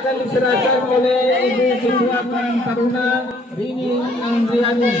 akan diserahkan oleh Ibu Ketua Karang Taruna Rini Andriani.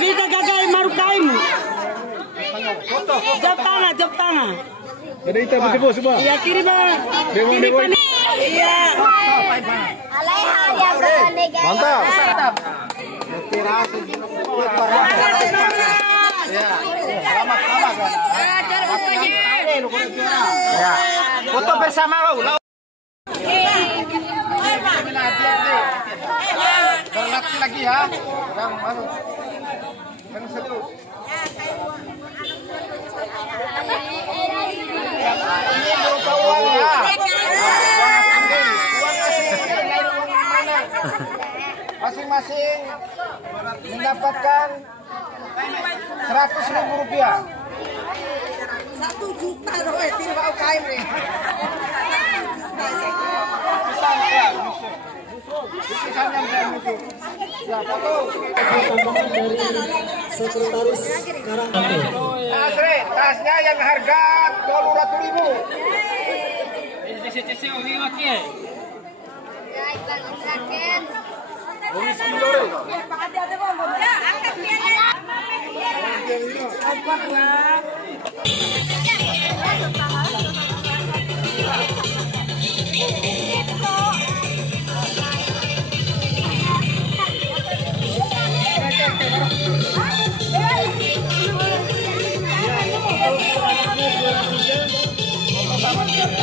Kita gagal marukaimu. Jawab tangan. Jadi kita berjebuk semua. Iya kiri bang. Kiri panik. Iya. Mantap. Ya. Foto bersama kau. Berlatih lagi ya. Yang satu. Ini lupa uang ya. Masing-masing mendapatkan 100.000 rupiah. 1 juta loh, tidak UKM nih. Sekretaris Karang. Asri, tasnya yang harga 200.000.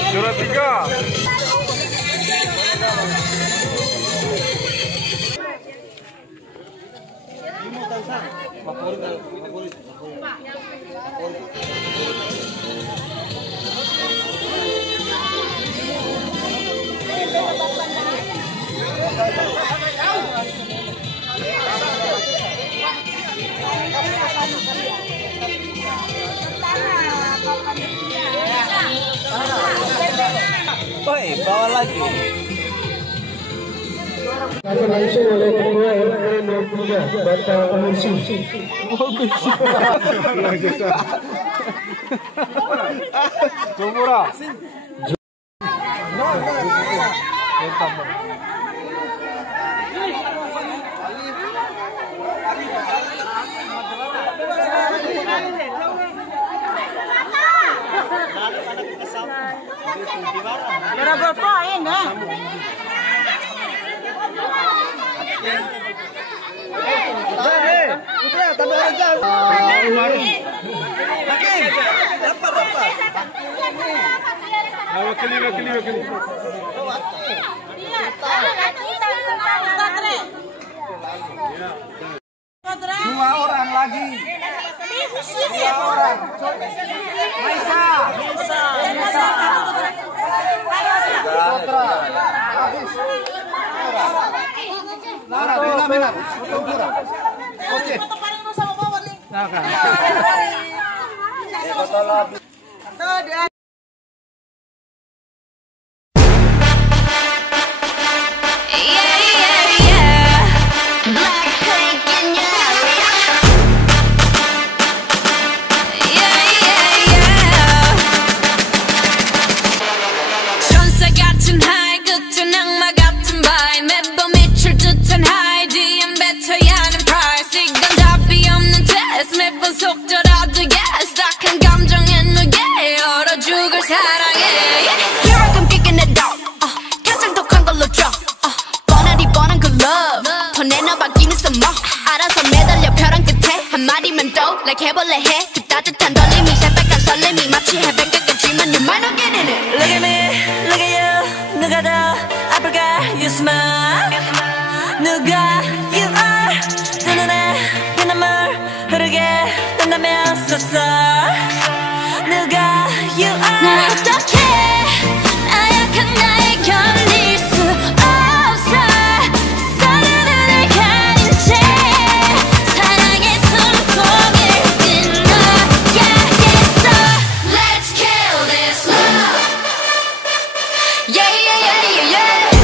Juara 3. Oi, bawa lagi. Akan langsung oleh Ketua RT 23 Bapak Pengursi. Jumura. Berapa poin dah? Wakili. Dua orang lagi. Dua orang. Maisa. Putra. Habis. makan. 속더라도 yes 딱한 감정에 누게 얼어 죽을 사랑해 Here I come kicking it out 가장 독한 걸로 drop 뻔하디 뻔한 그 love 더 내놔받기는 some more 알아서 매달려 벼랑 끝에 한마디만 더 like 해볼래 해 그 따뜻한 떨림이 새빨간 설렘이 마치 해변가까지만 you might not get in it Look at me, look at you 누가 더 아플까 you smile 누가 you are 두 눈에 피눈물 흐르게 된다면 섭섭 누가 you are 난 어떡해 나약한 나에 견딜 수 없어 서로를 가린 채 사랑의 숨통을 끊어야겠어 Let's kill this love Yeah yeah yeah yeah yeah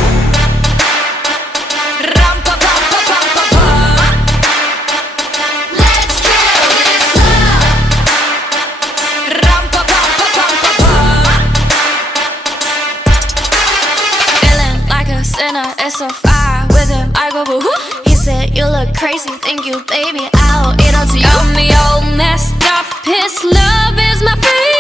It's so far with him, I go boo-hoo. He said, you look crazy, thank you, baby, I'll eat all to you. Got me all messed up, his love is my free